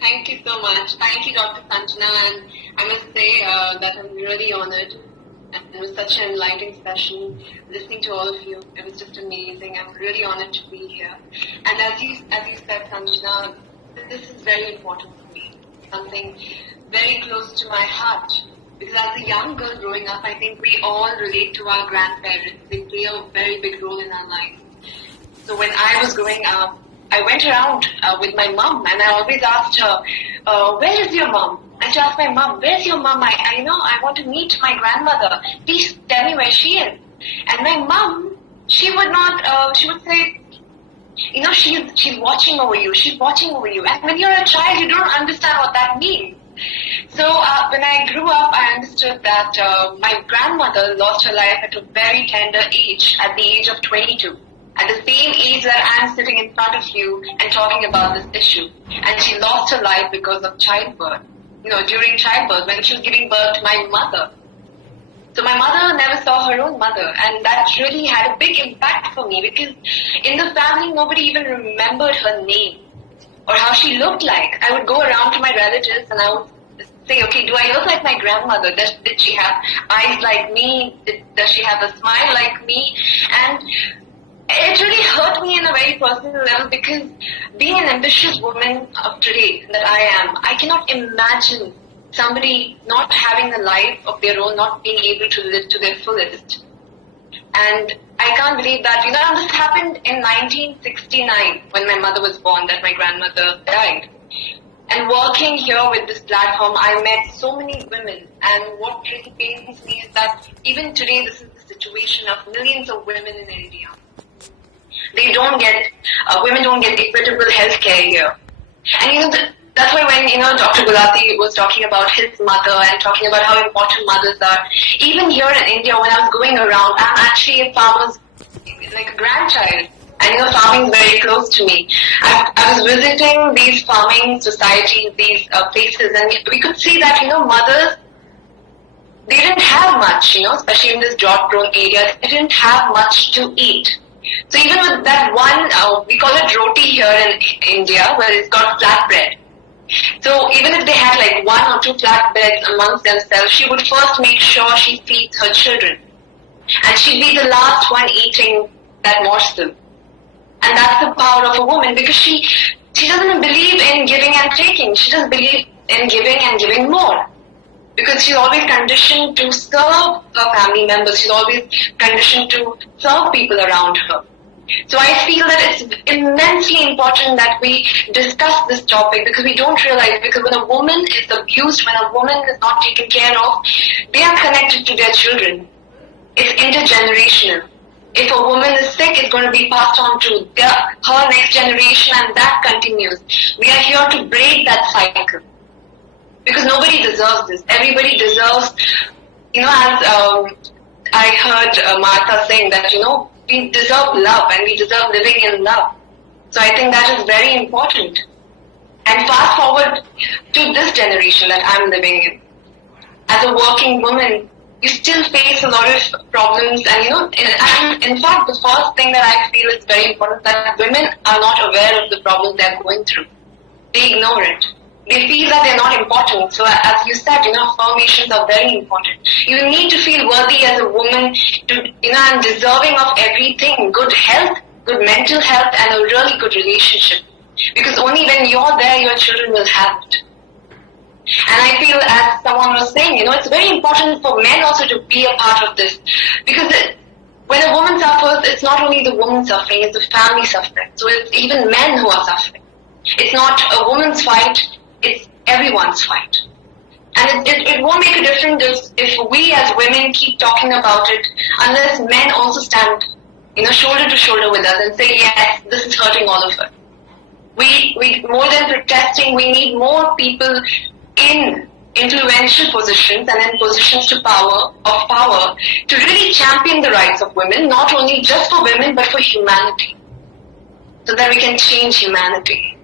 Thank you so much. Thank you, Dr. Sanjana. And I must say that I'm really honored. And it was such an enlightening session. Listening to all of you, it was just amazing. I'm really honored to be here. And as you said, Sanjana, this is very important for me. Something very close to my heart. Because as a young girl growing up, I think we all relate to our grandparents. They play a very big role in our life. So when I was growing up, I went around with my mom and I always asked her, where is your mom? I asked my mom, where's your mom? I want to meet my grandmother. Please tell me where she is. And my mom, she would say, she's watching over you. She's watching over you. And when you're a child, you don't understand what that means. So when I grew up, I understood that my grandmother lost her life at a very tender age, at the age of 22. At the same age that I'm sitting in front of you and talking about this issue. And she lost her life because of childbirth. During childbirth, when she was giving birth to my mother. So my mother never saw her own mother, and that really had a big impact for me because in the family, nobody even remembered her name or how she looked like. I would go around to my relatives and I would say, okay, do I look like my grandmother? Did she have eyes like me? Does she have a smile like me? And it really hurt me in a very personal level because being an ambitious woman of today that I am, I cannot imagine somebody not having a life of their own, not being able to live to their fullest. And I can't believe that, this happened in 1969 when my mother was born, that my grandmother died. And working here with this platform, I met so many women. And what really pains me is that even today, this is the situation of millions of women in India. Women don't get equitable health care here. And that's why when, Dr. Gulati was talking about his mother and talking about how important mothers are, even here in India, when I was going around, I'm actually a farmer's, like a grandchild. And farming is very close to me. I was visiting these farming societies, these places, and we could see that, mothers, they didn't have much, especially in this drought-prone area, they didn't have much to eat. So even with that one, we call it roti here in India, where it's got flatbread. So even if they had like one or two flatbreads amongst themselves, she would first make sure she feeds her children. And she'd be the last one eating that morsel. And that's the power of a woman because she doesn't believe in giving and taking. She doesn't believe in giving and giving more. Because she's always conditioned to serve her family members. She's always conditioned to serve people around her. So I feel that it's immensely important that we discuss this topic because we don't realize, because when a woman is abused, when a woman is not taken care of, they are connected to their children. It's intergenerational. If a woman is sick, it's going to be passed on to her next generation, and that continues. We are here to break that cycle. Because nobody deserves this. Everybody deserves, as I heard Martha saying that, we deserve love and we deserve living in love. So I think that is very important. And fast forward to this generation that I'm living in. As a working woman, you still face a lot of problems and, in fact, the first thing that I feel is very important that women are not aware of the problems they're going through. They ignore it. They feel that they're not important. So as you said, affirmations are very important. You need to feel worthy as a woman and deserving of everything. Good health, good mental health, and a really good relationship. Because only when you're there, your children will have it. And I feel, as someone was saying, it's very important for men also to be a part of this. Because when a woman suffers, it's not only the woman suffering, it's the family suffering. So it's even men who are suffering. It's not a woman's fight, it's everyone's fight. And it won't make a difference if we as women keep talking about it unless men also stand, shoulder to shoulder with us and say, yes, this is hurting all of us. We more than protesting, we need more people in influential positions and in positions of power to really champion the rights of women, not only just for women but for humanity, so that we can change humanity.